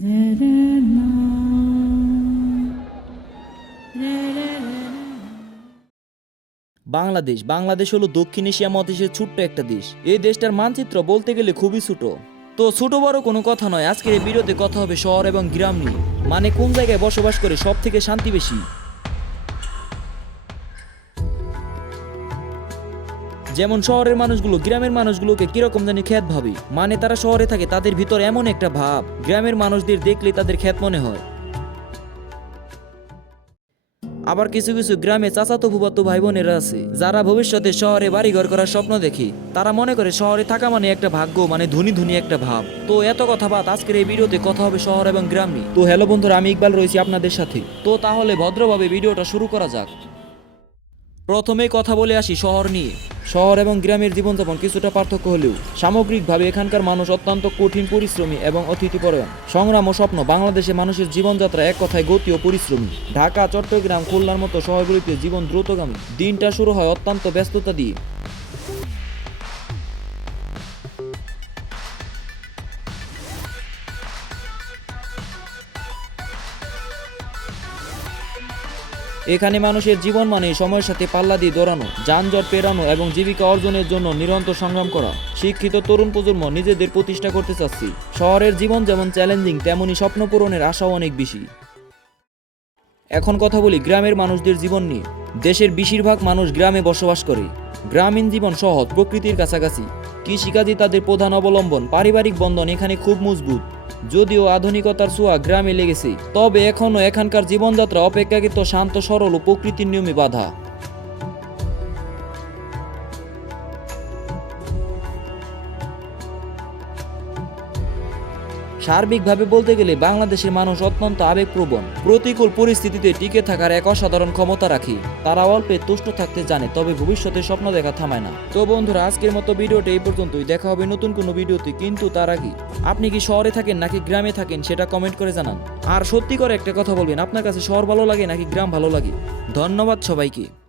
বাংলাদেশ বাংলাদেশ হলো দক্ষিণ এশিয়া মহাদেশের ছোট্ট একটা দেশ। এই দেশটার মানচিত্র বলতে গেলে খুবই ছোট। তো ছোট বড় কোনো কথা নয়, আজকের এই ভিডিওতে কথা হবে শহর এবং গ্রাম নিয়ে। মানে কোন জায়গায় বসবাস করে সব থেকে শান্তি বেশি? যেমন শহরের মানুষগুলো, গ্রামের মানুষগুলোকে কীরকম জানি খ্যাত ভাবে। মানে তারা শহরে থাকে, তাদের ভিতর এমন একটা ভাব, গ্রামের মানুষদের দেখলে তাদের খ্যাত মনে হয়। আবার কিছু কিছু গ্রামে চাচাতো ফুবাতো ভাই বোনেরা আছে, যারা ভবিষ্যতে শহরে বাড়িঘর করার স্বপ্ন দেখে। তারা মনে করে শহরে থাকা মানে একটা ভাগ্য মানে ধনী ধনী একটা ভাব। তো এত কথা বাদ আজকের এই ভিডিওতে কথা হবে শহর এবং গ্রাম তো হ্যালো বন্ধুরা, আমি ইকবাল রয়েছি আপনাদের সাথে। তো তাহলে ভদ্রভাবে ভিডিওটা শুরু করা যাক। প্রথমেই কথা বলে আসি শহর নিয়ে। শহর এবং গ্রামের জীবনযাপন কিছুটা পার্থক্য হলেও, সামগ্রিকভাবে এখানকার মানুষ অত্যন্ত কঠিন পরিশ্রমী এবং অতিথিপরায়ণ। সংগ্রাম ও স্বপ্ন বাংলাদেশে মানুষের জীবনযাত্রা এক কথায় গতি ও পরিশ্রমী। ঢাকা, চট্টগ্রাম, খুলনার মতো শহরগুলিতে জীবন দ্রুতগামী। দিনটা শুরু হয় অত্যন্ত ব্যস্ততা দিয়ে। এখানে মানুষের জীবন মানে সময়ের সাথে পাল্লা দিয়ে দৌড়ানো, যানজট পেরানো এবং জীবিকা অর্জনের জন্য নিরন্তর সংগ্রাম করা। শিক্ষিত তরুণ প্রজন্ম নিজেদের প্রতিষ্ঠা করতে চাচ্ছি। শহরের জীবন যেমন চ্যালেঞ্জিং, তেমনি স্বপ্ন পূরণের আশাও অনেক বেশি। এখন কথা বলি গ্রামের মানুষদের জীবন নিয়ে। দেশের বেশিরভাগ মানুষ গ্রামে বসবাস করে। গ্রামীণ জীবন সহজ, প্রকৃতির কাছাকাছি। কৃষিকাজই তাদের প্রধান অবলম্বন, পারিবারিক বন্ধন এখানে খুব মজবুত। যদিও আধুনিকতার ছোঁয়া গ্রামে লেগেছে, তবে এখনও এখানকার জীবনযাত্রা অপেক্ষাকৃত শান্ত, সরল ও প্রকৃতির নিয়মে বাধা। সার্বিকভাবে বলতে গেলে বাংলাদেশের মানুষ অত্যন্ত আবেগপ্রবণ। প্রতিকূল পরিস্থিতিতে টিকে থাকার এক অসাধারণ ক্ষমতা রাখে। তারা অল্পে তুষ্ট থাকতে জানে, তবে ভবিষ্যতে স্বপ্ন দেখা থামায় না। তো বন্ধুরা, আজকের মতো ভিডিওটা এই পর্যন্তই। দেখা হবে নতুন কোনো ভিডিওতে, কিন্তু তার আগে, আপনি কি শহরে থাকেন নাকি গ্রামে থাকেন সেটা কমেন্ট করে জানান। আর সত্যি করে একটা কথা বলবেন, আপনার কাছে শহর ভালো লাগে নাকি গ্রাম ভালো লাগে? ধন্যবাদ সবাইকে।